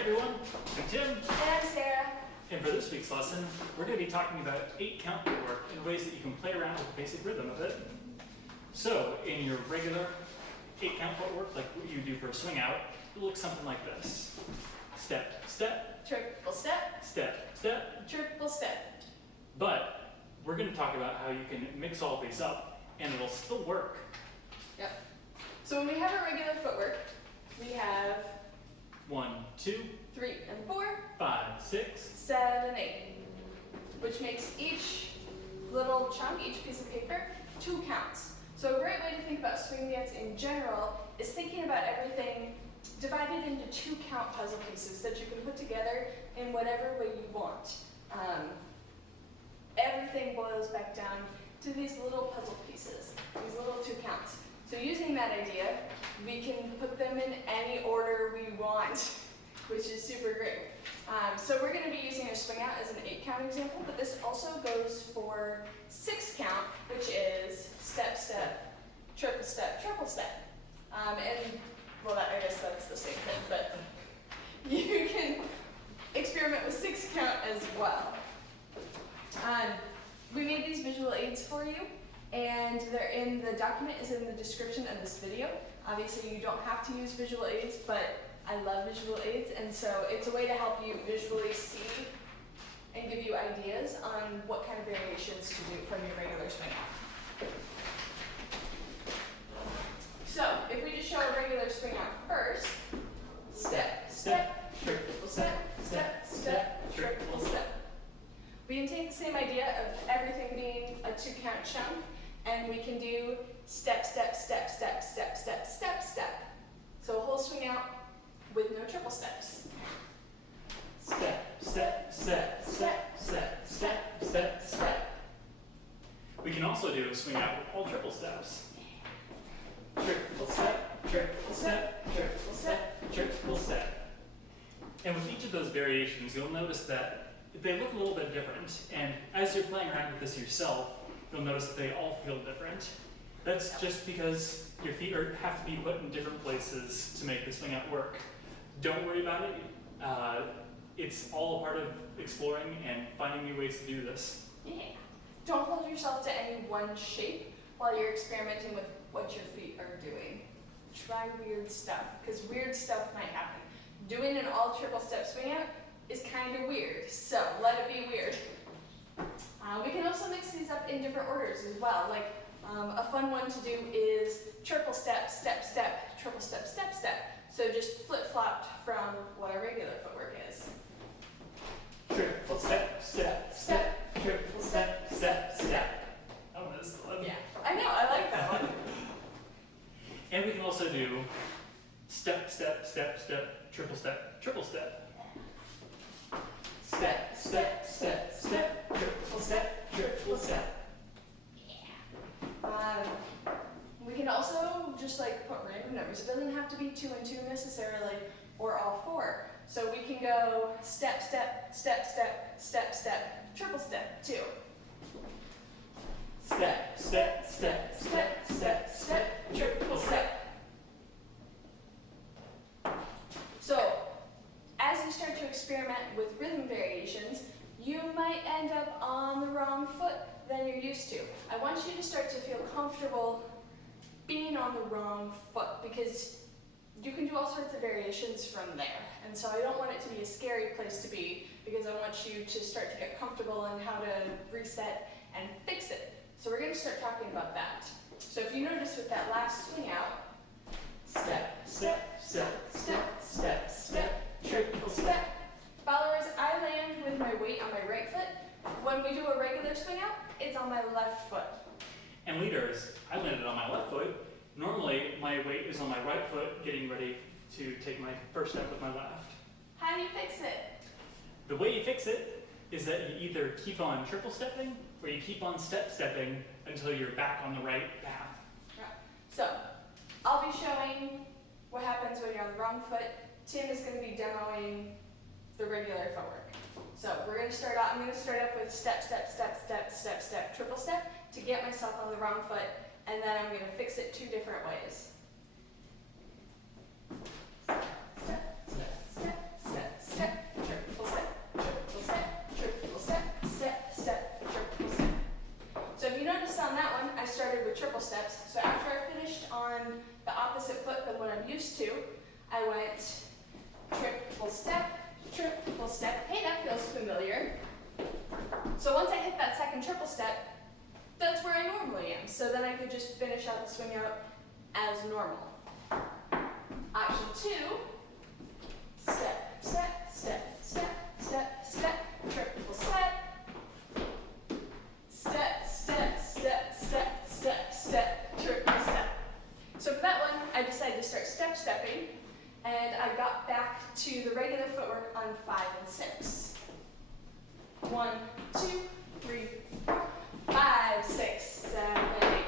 everyone, I'm Tim, And I'm Sarah. and for this week's lesson, we're going to be talking about 8-count footwork and ways that you can play around with the basic rhythm of it. So, in your regular 8-count footwork, like what you do for a swing out, it looks something like this. Step, step, Triple step, step, step. triple step. But we're going to talk about how you can mix all these up and it'll still work. Yep. So when we have our regular footwork, we have 1, 2, 3 and 4, 5, 6, 7, 8, which makes each little chunk, each piece of paper, 2 counts. So a great way to think about swing dance in general is thinking about everything divided into 2-count puzzle pieces that you can put together in whatever way you want. Everything boils back down to these little puzzle pieces, these little 2 counts. So using that idea, we can put them in any order we want, which is super great. So we're going to be using a swing out as an 8-count example, but this also goes for 6-count, which is step, step, triple step, triple step. Well, I guess that's the same thing, but you can experiment with 6-count as well. We made these visual aids for you, and they're in the document is in the description of this video. Obviously, you don't have to use visual aids, but I love visual aids, and so it's a way to help you visually see and give you ideas on what kind of variations to do from your regular swing out. So, if we just show a regular swing out first, step, step, triple step, step, step, triple step. We can take the same idea of everything being a 2-count chunk, and we can do step, step, step, step, step, step, step, step. So a whole swing out with no triple steps. Step, step, step, step, step, step, step, step. We can also do a swing out with all triple steps. Triple step, triple step, triple step, triple step. And with each of those variations, you'll notice that they look a little bit different. And as you're playing around with this yourself, you'll notice that they all feel different. That's just because your feet have to be put in different places to make the swing out work. Don't worry about it. It's all a part of exploring and finding new ways to do this. Yeah. Don't hold yourself to any one shape while you're experimenting with what your feet are doing. Try weird stuff, because weird stuff might happen. Doing an all triple step swing out is kind of weird, so let it be weird. We can also mix these up in different orders as well. Like a fun one to do is triple step, step, step, triple step, step, step. So just flip-flopped from what our regular footwork is. Triple step, step, step, triple step, step, step. Oh, that's fun. Yeah, I know, I like that one. And we can also do step, step, step, step, triple step, triple step. Step, step, step, step, triple step, triple step. We can also just like put random numbers. It doesn't have to be 2 and 2 necessarily, or all 4. So we can go step, step, step, step, step, step, triple step, 2. Step, step, step, step, step, step, triple step. So, as you start to experiment with rhythm variations, you might end up on the wrong foot than you're used to. I want you to start to feel comfortable being on the wrong foot, because you can do all sorts of variations from there. And so I don't want it to be a scary place to be, because I want you to start to get comfortable in how to reset and fix it. So we're going to start talking about that. So if you notice with that last swing out, Step, step, step, step, step, step, triple step. followers, I land with my weight on my right foot. When we do a regular swing out, it's on my left foot. And leaders, I landed on my left foot. Normally, my weight is on my right foot, getting ready to take my first step with my left. How do you fix it? The way you fix it is that you either keep on triple stepping or you keep on step stepping until you're back on the right path. So, I'll be showing what happens when you're on the wrong foot. Tim is going to be demoing the regular footwork. So we're going to start out, I'm going to start off with step, step, step, step, step, step, triple step to get myself on the wrong foot, and then I'm going to fix it 2 different ways. Step, step, step, step, step, I went triple step, triple step. Hey, that feels familiar. So once I hit that second triple step, that's where I normally am. So then I could just finish out the swing out as normal. Option 2, step, step, step, step, step, step, triple step, step, step, step, step, step, step, triple step. So for that one, I decided to start step-stepping, and I got back to the regular footwork on 5 and 6. 1, 2, 3, 4, 5, 6, 7, 8.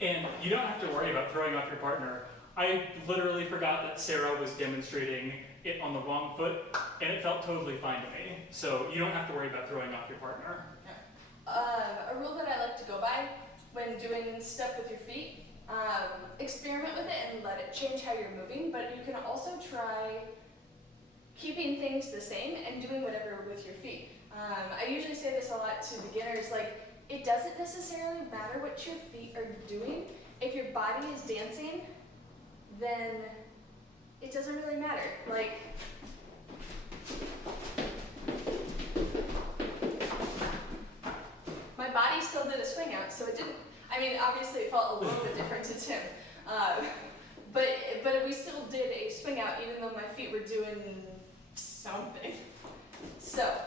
And you don't have to worry about throwing off your partner. I literally forgot that Sarah was demonstrating it on the wrong foot, and it felt totally fine to me. So you don't have to worry about throwing off your partner. A rule that I like to go by when doing stuff with your feet, experiment with it and let it change how you're moving, but you can also try keeping things the same and doing whatever with your feet. I usually say this a lot to beginners, like, it doesn't necessarily matter what your feet are doing. If your body is dancing, then it doesn't really matter. Like, my body still did a swing out, so it didn't, I mean, obviously it felt a little bit different to Tim. But we still did a swing out even though my feet were doing something. So,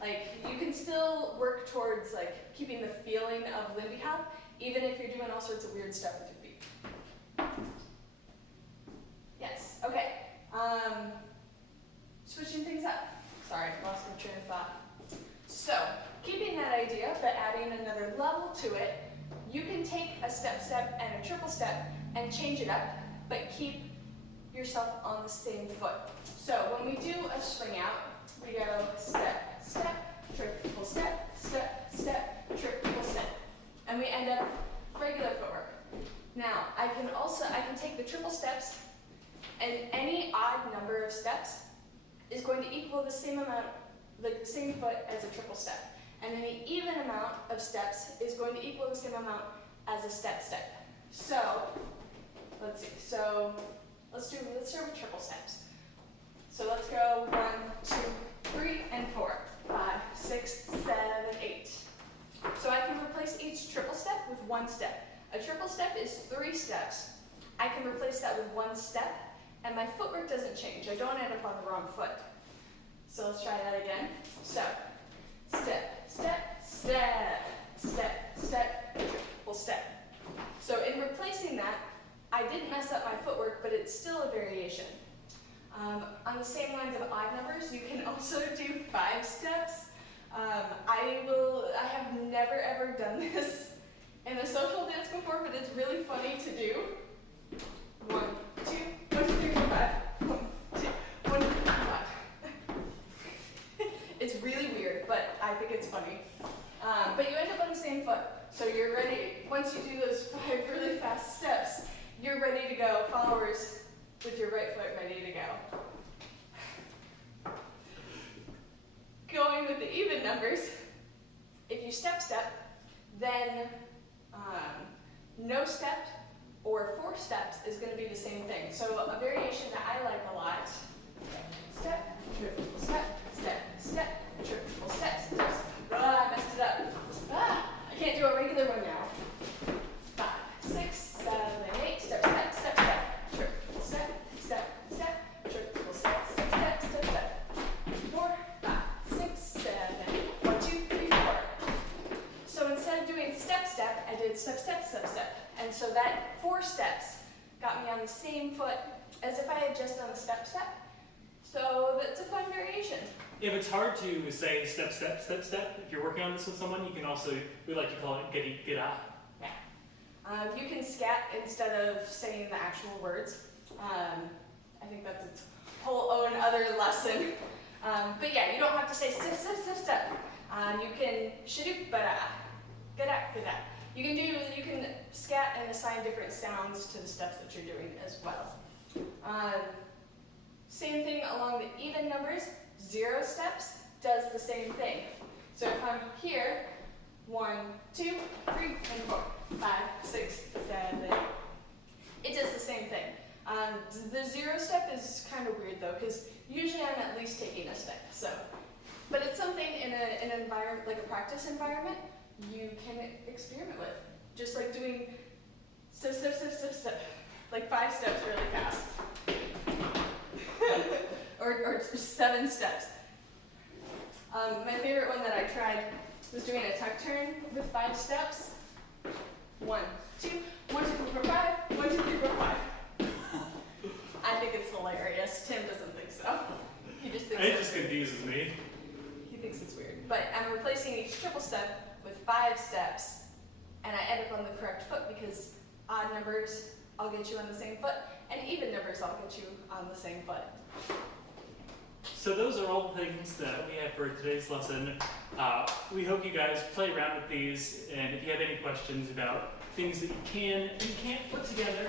like, you can still work towards, like, keeping the feeling of Lindy Hop, even if you're doing all sorts of weird stuff with your feet. Yes, okay. Switching things up. Sorry, lost my train of thought. So, keeping that idea, but adding another level to it, you can take a step-step and a triple step and change it up, but keep yourself on the same foot. So, when we do a swing out, we go step, step, triple step, step, step, triple step. And we end up regular footwork. Now, I can take the triple steps, and any odd number of steps is going to equal the same amount, like the same foot as a triple step. And any even amount of steps is going to equal the same amount as a step-step. So, let's see. So, let's start with triple steps. So let's go 1, 2, 3, and 4, 5, 6, 7, 8. So I can replace each triple step with one step. A triple step is 3 steps. I can replace that with 1 step, and my footwork doesn't change. I don't end up on the wrong foot. So let's try that again. So, step, step, step, step, step, triple step. So in replacing that, I didn't mess up my footwork, but it's still a variation. On the same lines of odd numbers, you can also do 5 steps. I have never ever done this in a social dance before, but it's really funny to do. 1, 2, 1, 2, 3, 4, 5. 1, 2, 1, 2, 3, 4, 5. It's really weird, but I think it's funny. But you end up on the same foot. So you're ready, once you do those 5 really fast steps, you're ready to go, followers with your right foot ready to go. Going with the even numbers, if you step-step, then no step or 4 steps is going to be the same thing. So a variation that I like a lot, step, triple step, step, step, triple step, step. I messed it up. I can't do a regular one now. 5, 6, 7, 8, step, step, step, step, triple step, step, step, triple step, step, step, step, step. 4, 5, 6, 7, 1, 2, 3, 4. So instead of doing step, step, I did step, step, step, step. And so that 4 steps got me on the same foot as if I had just done the step, step. So that's a fun variation. If it's hard to say step, step, step, step, if you're working on this with someone, you can also, we like to call it get up. Yeah. You can scat instead of saying the actual words. I think that's its whole own other lesson. But yeah, you don't have to say step, step, step, step. You can shadoop, bada, gada, gada. You can scat and assign different sounds to the steps that you're doing as well. Same thing along the even numbers. 0 steps does the same thing. So if I'm here, 1, 2, 3, and 4, 5, 6, 7, 8. It does the same thing. The 0 step is kind of weird though, because usually I'm at least taking a step. So, but it's something in an environment, like a practice environment, you can experiment with. Just like doing step, step, step, step, step, like 5 steps really fast, or 7 steps. My favorite one that I tried was doing a tuck turn with 5 steps. 1, 2, 1, 2, 3, 4, 5. 1, 2, 3, 4, 5. I think it's hilarious. Tim doesn't think so. He just thinks It just confuses me. he thinks it's weird. But I'm replacing each triple step with 5 steps, and I end up on the correct foot because odd numbers, I'll get you on the same foot, and even numbers, I'll get you on the same foot. So those are all the things that we have for today's lesson. We hope you guys play around with these, and if you have any questions about things that you can and can't put together,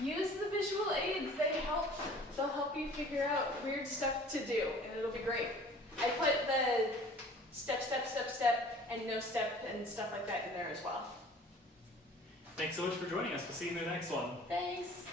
Use the visual aids. They'll help you figure out weird stuff to do, and it'll be great. I put the step, step, step, step, and no step and stuff like that in there as well. thanks so much for joining us. We'll see you in the next one. Thanks.